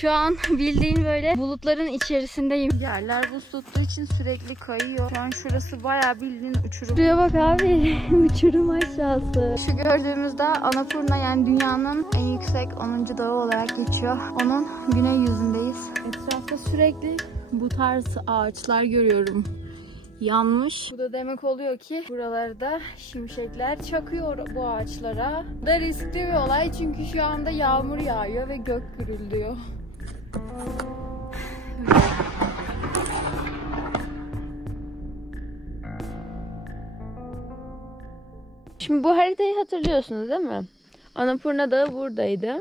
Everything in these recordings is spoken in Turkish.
Şu an bildiğin böyle bulutların içerisindeyim. Yerler buz tuttuğu için sürekli kayıyor. Şu an şurası bayağı bildiğin uçurum. Şuraya bak abi. Uçurum aşağısı. Şu gördüğümüz dağ Annapurna, yani dünyanın en yüksek 10. dağı olarak geçiyor. Onun güney yüzündeyiz. Etrafta sürekli bu tarz ağaçlar görüyorum. Yanmış. Bu da demek oluyor ki buralarda şimşekler çakıyor bu ağaçlara. Bu da riskli bir olay çünkü şu anda yağmur yağıyor ve gök gürülüyor. Şimdi bu haritayı hatırlıyorsunuz değil mi? Annapurna Dağı buradaydı.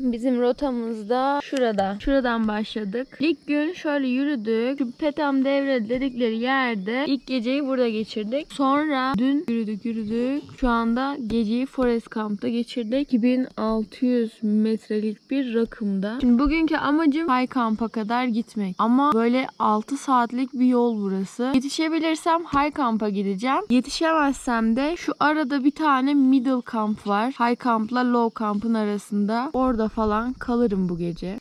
Bizim rotamızda şurada. Şuradan başladık. İlk gün şöyle yürüdük. Şu Petam Devre dedikleri yerde ilk geceyi burada geçirdik. Sonra dün yürüdük. Şu anda geceyi Forest Camp'ta geçirdik. 2600 metrelik bir rakımda. Şimdi bugünkü amacım High Camp'a kadar gitmek. Ama böyle 6 saatlik bir yol burası. Yetişebilirsem High Camp'a gideceğim. Yetişemezsem de şu arada bir tane Middle Camp var. High Camp'la Low Camp'ın arasında. Orada falan kalırım bu gece.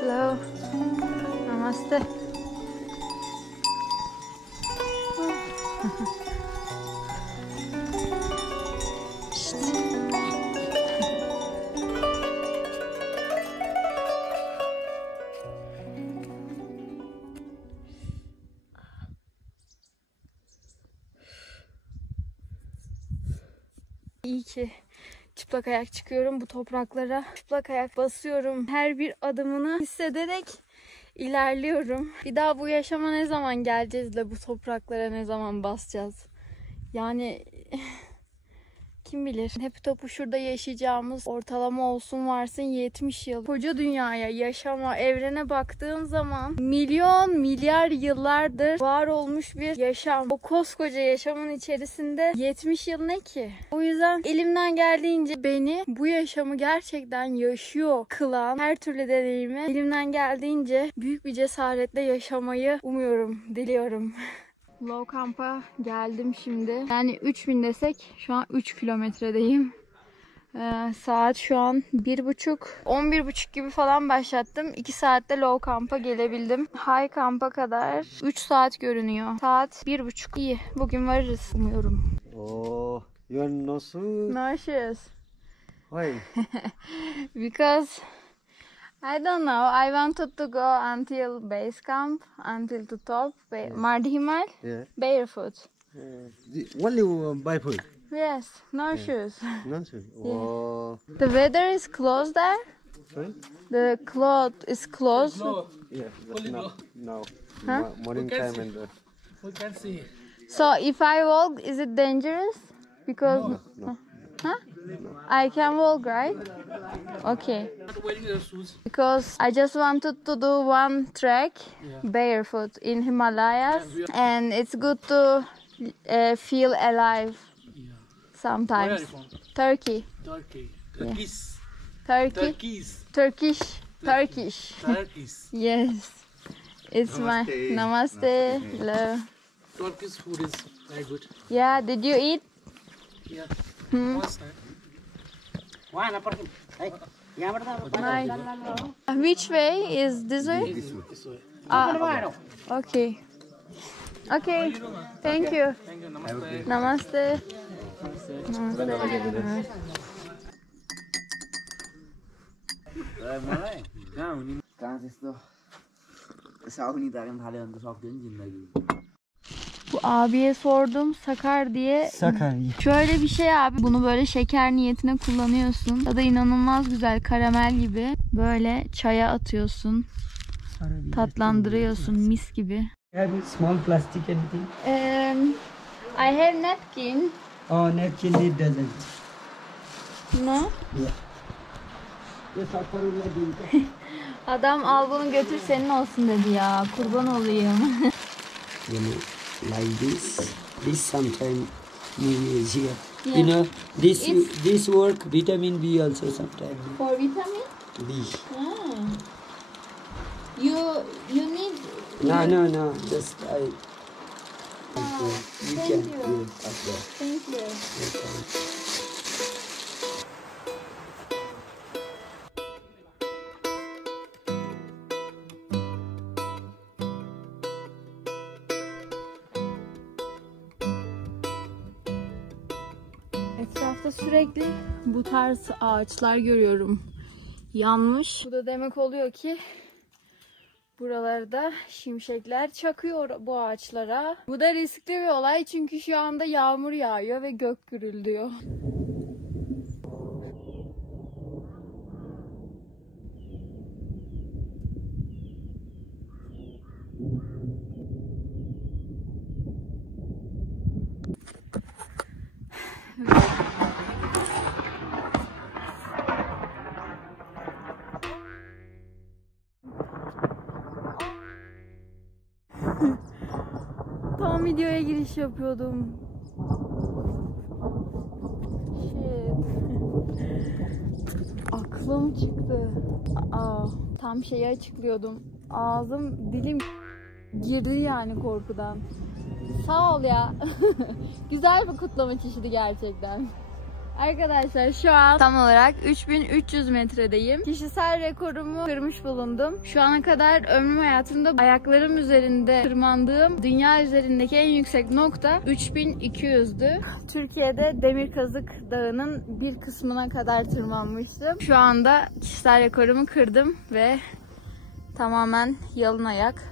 Hello. Namaste. İyi ki çıplak ayak çıkıyorum bu topraklara. Çıplak ayak basıyorum. Her bir adımını hissederek İlerliyorum. Bir daha bu yaşama ne zaman geleceğiz de bu topraklara ne zaman basacağız? Yani kim bilir. Hep topu şurada yaşayacağımız ortalama olsun varsın 70 yıl. Koca dünyaya, yaşama, evrene baktığın zaman milyon, milyar yıllardır var olmuş bir yaşam. O koskoca yaşamın içerisinde 70 yıl ne ki? O yüzden elimden geldiğince beni bu yaşamı gerçekten yaşıyor kılan her türlü deneyimi elimden geldiğince büyük bir cesaretle yaşamayı umuyorum, diliyorum. Low Camp'a geldim şimdi. Yani 3000 desek şu an 3 kilometredeyim. Saat şu an 1.30. 11.30 gibi falan başlattım. 2 saatte Low Camp'a gelebildim. High Camp'a kadar 3 saat görünüyor. Saat 1.30. İyi. Bugün varırız umuyorum. Oh, you're Nauseous. Why? Because I don't know. I wanted to go until base camp, until the top, Mardhimal, Yeah. barefoot. Only buy food. Yes, no shoes. Nonsense. Yeah. Oh. The weather is closed there. Sorry? The cloth is closed. Yeah, just now. Huh? Morning time and We can see. So if I walk, is it dangerous? Because no. huh? I can walk, right? Okay. Not wearing your shoes. Because I just wanted to do one trek barefoot in Himalayas, and it's good to feel alive Yeah. Where are sometimes. you from? Turkey. Turkey. Turkish. Turkey. Turkish. Turkish. Turkish. Yes. It's my namaste. Hello. Turkish food is very good. Yeah, did you eat? Yeah. Hmm. What's that? Which way is this way? This way. Okay. Okay. Thank you. Thank you. Namaste. Namaste. Namaste. Bu abiye sordum, sakar diye. Sakar. Şöyle bir şey abi, bunu böyle şeker niyetine kullanıyorsun. Tadı inanılmaz güzel, karamel gibi. Böyle çaya atıyorsun. Tatlandırıyorsun mis gibi. Have small plastic anything? I have napkin. Oh, napkin it doesn't. No? Yeah. Yes, Adam al bunu götür senin olsun dedi ya. Kurban olayım. You know, like this. This sometime maybe is here. Yeah. You know, this It's- this work vitamin B also sometimes. For vitamin? B. You need No. Just I. You thank can you. give up there. Thank you. Etrafta sürekli bu tarz ağaçlar görüyorum. Yanmış. Bu da demek oluyor ki buralarda şimşekler çakıyor bu ağaçlara. Bu da riskli bir olay çünkü şu anda yağmur yağıyor ve gök gürülüyor. Tam videoya giriş yapıyordum. Shit. Aklım çıktı. Tam şeyi açıklıyordum. Ağzım, dilim girdi yani korkudan. Sağ ol ya. Güzel bir kutlama çeşidi gerçekten. Arkadaşlar şu an tam olarak 3300 metredeyim. Kişisel rekorumu kırmış bulundum. Şu ana kadar ömrüm hayatımda ayaklarım üzerinde tırmandığım dünya üzerindeki en yüksek nokta 3200'dü. Türkiye'de Demirkazık Dağı'nın bir kısmına kadar tırmanmıştım. Şu anda kişisel rekorumu kırdım ve tamamen yalın ayak.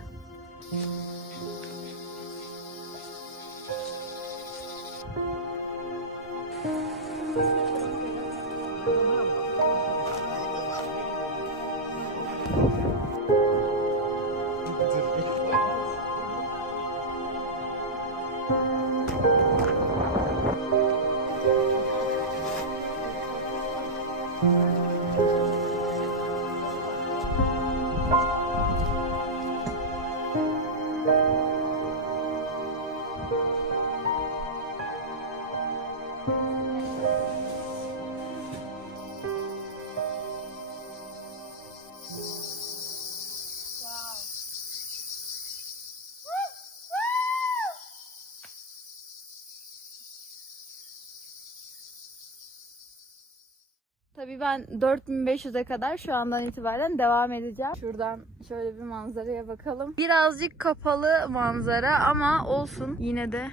Tabii ben 4500'e kadar şu andan itibaren devam edeceğim. Şuradan şöyle bir manzaraya bakalım. Birazcık kapalı manzara ama olsun. Yine de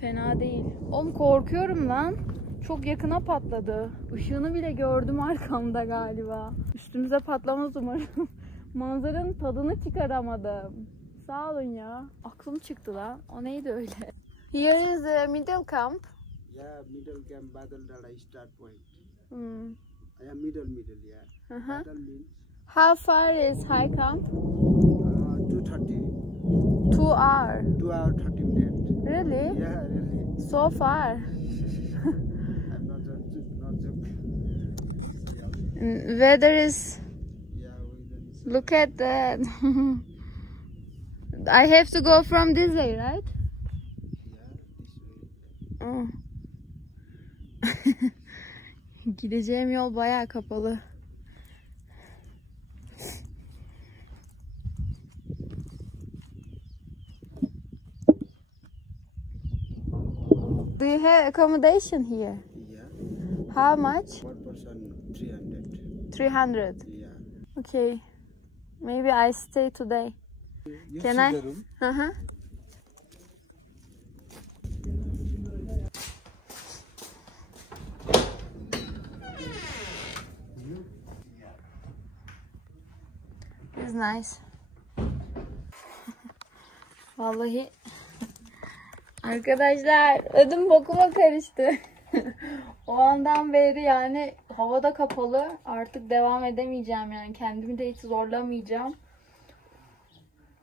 fena değil. Oğlum korkuyorum lan. Çok yakına patladı. Işığını bile gördüm arkamda galiba. Üstümüze patlamaz umarım. Manzaranın tadını çıkaramadım. Sağ olun ya. Aklım çıktı lan. O neydi öyle? Here is the middle camp. Yeah, middle camp, Badal Dada start point. Hmm. Yeah, middle, yeah. Badal means How far is high camp? 2:30. 2 hours. 2 hours 30 minutes. Really? Yeah, really. So far. I'm not joking. Weather is. Yeah, we Look at that. I have to go from this way, right? Oh. Gideceğim yol bayağı kapalı. Do you have accommodation here? Yeah. How much? One person 300. 300. Yeah. Okay. Maybe I stay today. You Can see I? the room? Uh-huh. It's nice. Vallahi arkadaşlar ödüm bokuma karıştı. O andan beri yani havada kapalı. Artık devam edemeyeceğim yani. Kendimi de hiç zorlamayacağım.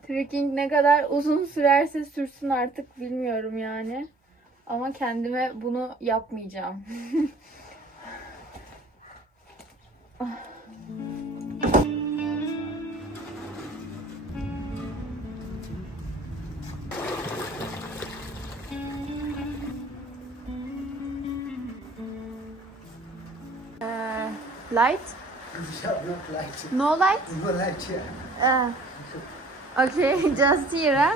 Trekking ne kadar uzun sürerse sürsün artık bilmiyorum yani. Ama kendime bunu yapmayacağım. Light? Yeah, not light. No light? No light, yeah. Okay, just here,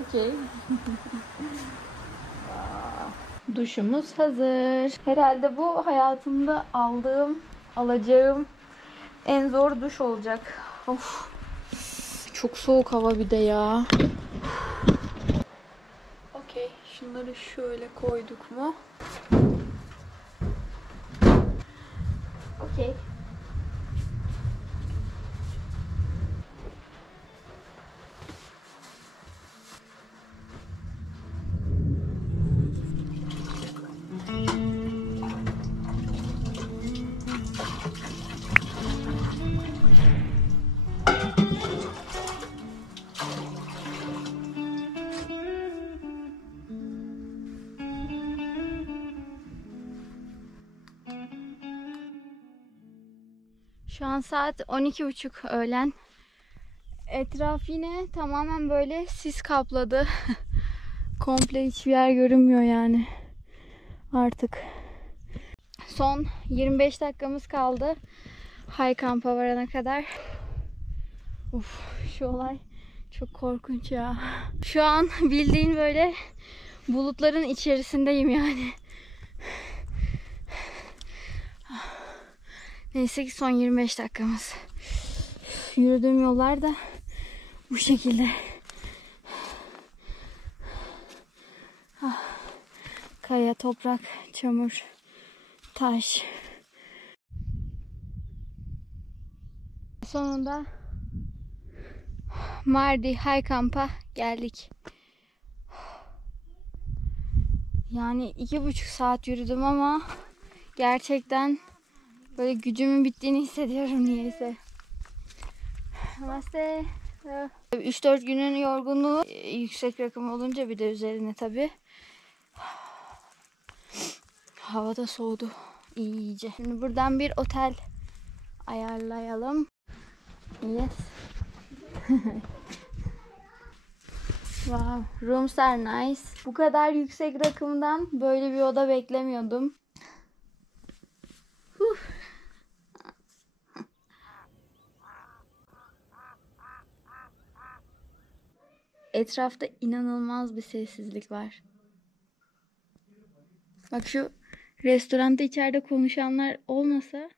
okay. Duşumuz hazır. Herhalde bu hayatımda alacağım en zor duş olacak. Of. Çok soğuk hava bir de ya. Okey, şunları şöyle koyduk mu? Okey. Şu an saat 12:30 öğlen. Etraf yine tamamen böyle sis kapladı. Komple hiçbir yer görünmüyor yani. Artık. Son 25 dakikamız kaldı. High Camp'a varana kadar. Uf, şu olay çok korkunç ya. Şu an bildiğin böyle bulutların içerisindeyim yani. Neyse ki son 25 dakikamız. Yürüdüğüm yollar da bu şekilde. Kaya, toprak, çamur, taş. Sonunda Mardi High Camp'a geldik. Yani 2,5 saat yürüdüm ama gerçekten böyle gücümün bittiğini hissediyorum niyeyse. Namaste. 3-4 günün yorgunluğu, yüksek rakım olunca bir de üzerine tabii. Hava da soğudu iyice. Şimdi buradan bir otel ayarlayalım. Yes. Wow, rooms are nice. Bu kadar yüksek rakımdan böyle bir oda beklemiyordum. Etrafta inanılmaz bir sessizlik var. Bak şu restoranda içeride konuşanlar olmasa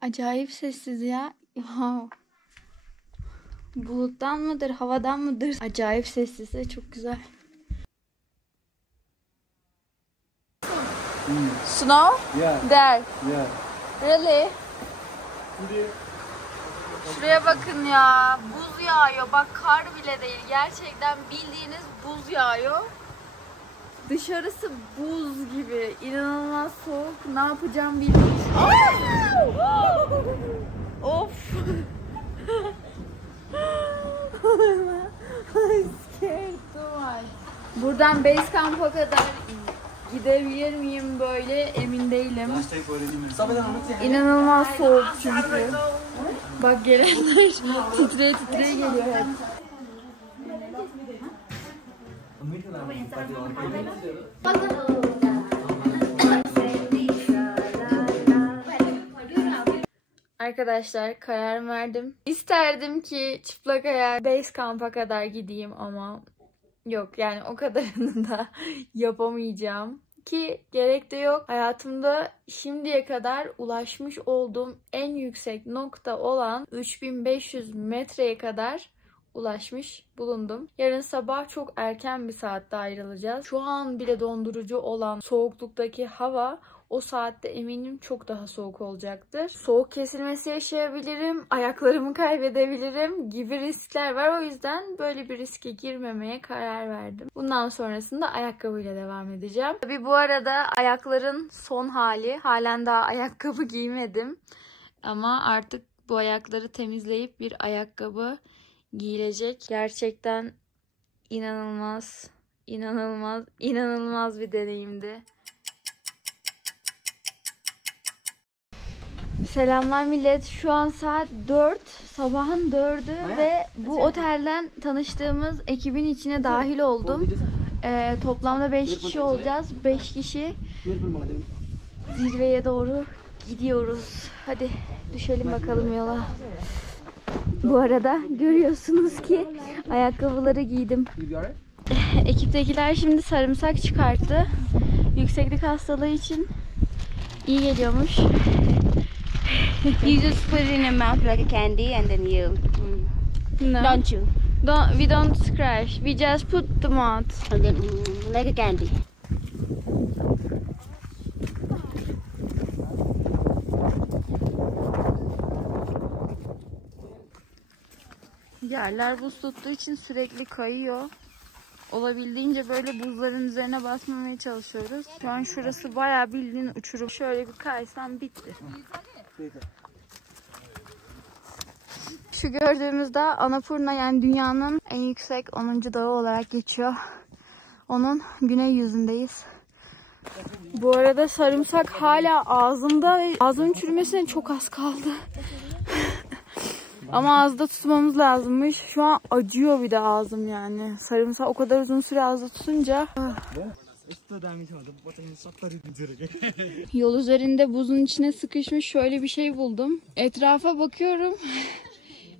acayip sessiz ya. Buluttan mıdır, havadan mıdır? Acayip sessiz ve çok güzel. Snow? Yeah, There. yeah. Really? Şuraya bakın ya. Buz yağıyor. Bak kar bile değil. Gerçekten bildiğiniz buz yağıyor. Dışarısı buz gibi. İnanılmaz soğuk. Ne yapacağım bilmiyorum. Of. I'm scared so much. Buradan base camp'a kadar gidebilir miyim böyle emin değilim. İnanılmaz soğuk çünkü. Bak gelenler titreye titreye geliyor hep. Arkadaşlar karar verdim. İsterdim ki çıplak ayak base camp'a kadar gideyim ama yok yani o kadarını da yapamayacağım. Ki gerek de yok. Hayatımda şimdiye kadar ulaşmış olduğum en yüksek nokta olan 3500 metreye kadar ulaşmış bulundum. Yarın sabah çok erken bir saatte ayrılacağız. Şu an bile dondurucu olan soğukluktaki hava o saatte eminim çok daha soğuk olacaktır. Soğuk kesilmesi yaşayabilirim, ayaklarımı kaybedebilirim gibi riskler var. O yüzden böyle bir riske girmemeye karar verdim. Bundan sonrasında ayakkabıyla devam edeceğim. Tabii bu arada ayakların son hali. Halen daha ayakkabı giymedim. Ama artık bu ayakları temizleyip bir ayakkabı giyilecek. Gerçekten inanılmaz, inanılmaz, inanılmaz bir deneyimdi. Selamlar millet. Şu an saat 4. Sabahın 4'ü ve bu otelden tanıştığımız ekibin içine dahil oldum. Toplamda 5 kişi olacağız. 5 kişi zirveye doğru gidiyoruz. Hadi düşelim bakalım yola. Bu arada görüyorsunuz ki ayakkabıları giydim. Ekiptekiler şimdi sarımsak çıkarttı. Yükseklik hastalığı için iyi geliyormuş. You just put it in your mouth like a candy and then you No. don't chew. We don't scratch. We just put the mouth. And then like a candy. Yerler buz tuttuğu için sürekli kayıyor. Olabildiğince böyle buzların üzerine basmamaya çalışıyoruz. Şu an şurası bayağı bildiğin uçurum. Şöyle bir kaysam bitti. Şu gördüğümüz dağ Annapurna, yani dünyanın en yüksek 10. dağı olarak geçiyor. Onun güney yüzündeyiz. Bu arada sarımsak hala ağzımda ve ağzımın çürümesine çok az kaldı. Ama ağızda tutmamız lazımmış. Şu an acıyor bir de ağzım yani. Sarımsak o kadar uzun süre ağızda tutunca. Yol üzerinde buzun içine sıkışmış şöyle bir şey buldum. Etrafa bakıyorum.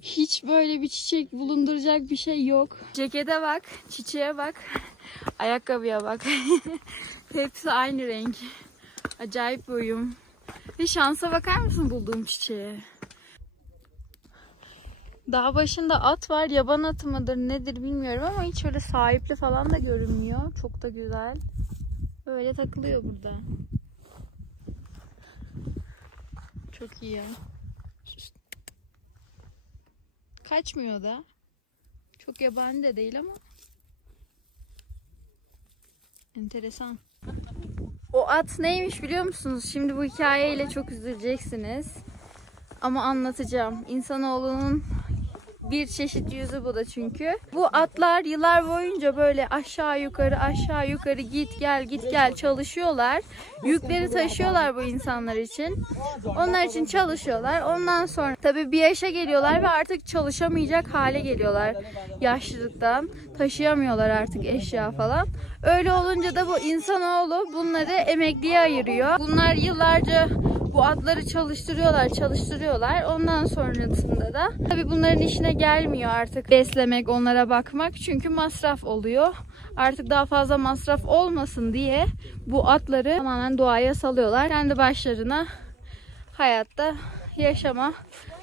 Hiç böyle bir çiçek bulunduracak bir şey yok. Cekete bak, çiçeğe bak, ayakkabıya bak. Hepsi aynı renk. Acayip bir uyum. Ve şansa bakar mısın bulduğum çiçeğe? Dağ başında at var. Yaban atı mıdır nedir bilmiyorum ama hiç öyle sahipli falan da görünmüyor. Çok da güzel. Böyle takılıyor burada. Çok iyi ya. Kaçmıyor da. Çok yabani de değil ama. Enteresan. O at neymiş biliyor musunuz? Şimdi bu hikayeyle çok üzüleceksiniz. Ama anlatacağım. İnsanoğlunun bir çeşit yüzü bu da çünkü. Bu atlar yıllar boyunca böyle aşağı yukarı git gel çalışıyorlar. Yükleri taşıyorlar bu insanlar için. Onlar için çalışıyorlar. Ondan sonra tabii bir yaşa geliyorlar ve artık çalışamayacak hale geliyorlar. Yaşlılıktan taşıyamıyorlar artık eşya falan. Öyle olunca da bu insanoğlu bunları emekliye ayırıyor. Bunlar yıllarca bu atları çalıştırıyorlar. Ondan sonrasında da tabii bunların işine gelmiyor artık beslemek, onlara bakmak. Çünkü masraf oluyor. Artık daha fazla masraf olmasın diye bu atları tamamen doğaya salıyorlar. Kendi başlarına hayatta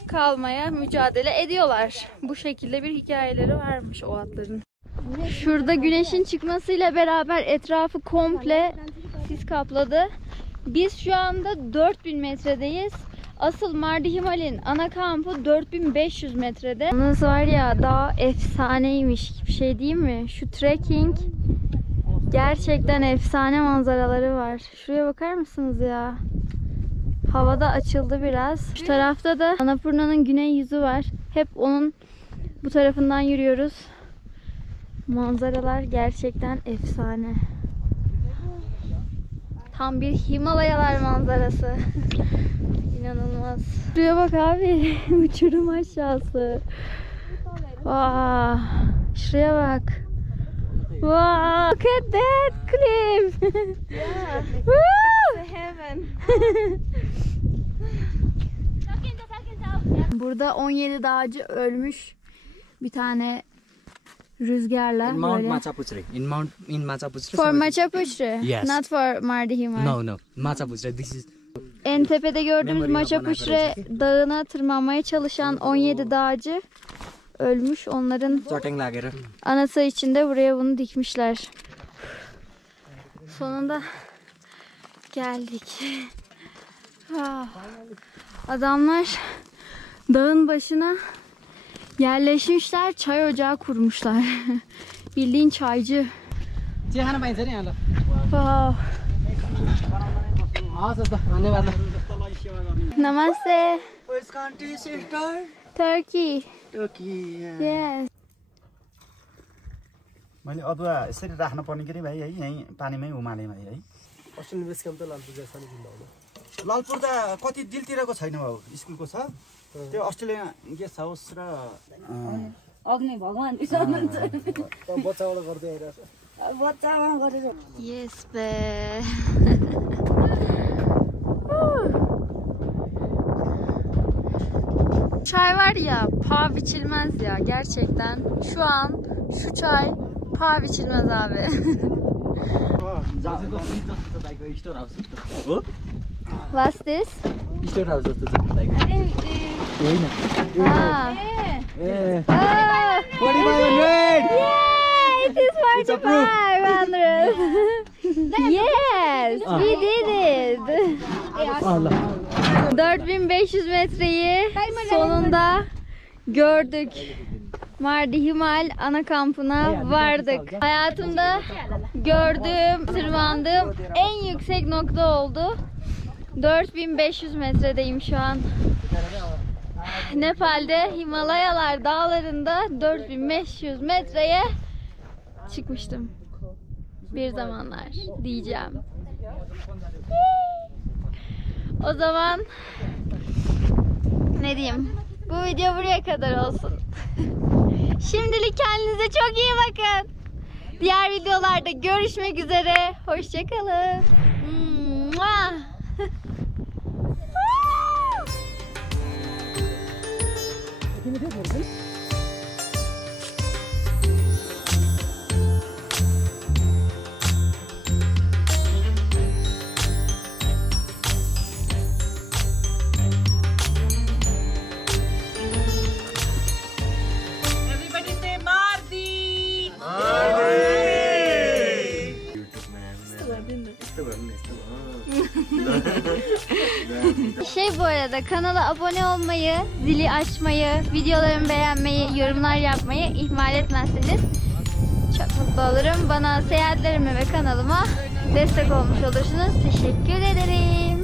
kalmaya mücadele ediyorlar. Bu şekilde bir hikayeleri varmış o atların. Şurada güneşin çıkmasıyla beraber etrafı komple sis kapladı. Biz şu anda 4000 metredeyiz. Asıl Mardi Himal'in ana kampı 4500 metrede. Yalnız var ya, dağ efsaneymiş. Bir şey diyeyim mi? Şu trekking gerçekten efsane manzaraları var. Şuraya bakar mısınız ya? Havada açıldı biraz. Şu tarafta da Annapurna'nın güney yüzü var. Hep onun bu tarafından yürüyoruz. Manzaralar gerçekten efsane. Tam bir Himalayalar manzarası. İnanılmaz. Şuraya bak abi. Uçurum aşağısı. Vaa. Şuraya bak. Wow, look at that cliff. Yeah. Woo! It's a heaven. Burada 17 dağcı ölmüş. Bir tane rüzgarla In Mount böyle. Machapuchri. In Machapuchri. For Machapuchri. Yes. Not for Mardi Himal. No. Machapuchri. This is En tepede gördüğümüz Memory of Machapuchri dağına tırmanmaya çalışan 17 dağcı ölmüş. Onların Choteng lager. anısı için de buraya bunu dikmişler. Sonunda geldik. Ah. Adamlar dağın başına yerleşmişler, çay ocağı kurmuşlar. Bildiğin çaycı. Wow. Namaste. Which country, sister? Turkey. Turkey. Yes. मैले अदुवा यसरी राख्न पर्ने के रे भाइ है यहीँ पानीमै उमालेँ भाइ है Australian base camp to land to Jasani Jilla. Lalpur त कति दिलतिरको छैन बाबु स्कुलको छ त्यो अस्ट्रेलिया गेस्ट हाउस र अग्नि भगवान हुनुहुन्छ बच्चाबाट गर्दै आइरहेको बच्चामा गरेर Yes be. Çay var ya, paha biçilmez ya gerçekten. Şu an şu çay paha biçilmez abi. What's this? Store house जस्तो छ लाइक होइन Ah. ए Oh. 4500 Yeah, it is 4500. Yes, we did it. ल 4500 metreyi sonunda gördük. Mardi Himal ana kampına vardık. Hayatımda gördüğüm, tırmandığım en yüksek nokta oldu. 4500 metredeyim şu an. Nepal'de Himalayalar dağlarında 4500 metreye çıkmıştım. Bir zamanlar diyeceğim. O zaman ne diyeyim? Bu video buraya kadar olsun. Şimdilik kendinize çok iyi bakın. Diğer videolarda görüşmek üzere. Hoşçakalın. Everybody say Mardi! Bu arada kanala abone olmayı, zili açmayı, videolarımı beğenmeyi, yorumlar yapmayı ihmal etmezseniz çok mutlu olurum. Bana seyahatlerime ve kanalıma destek olmuş olursunuz. Teşekkür ederim.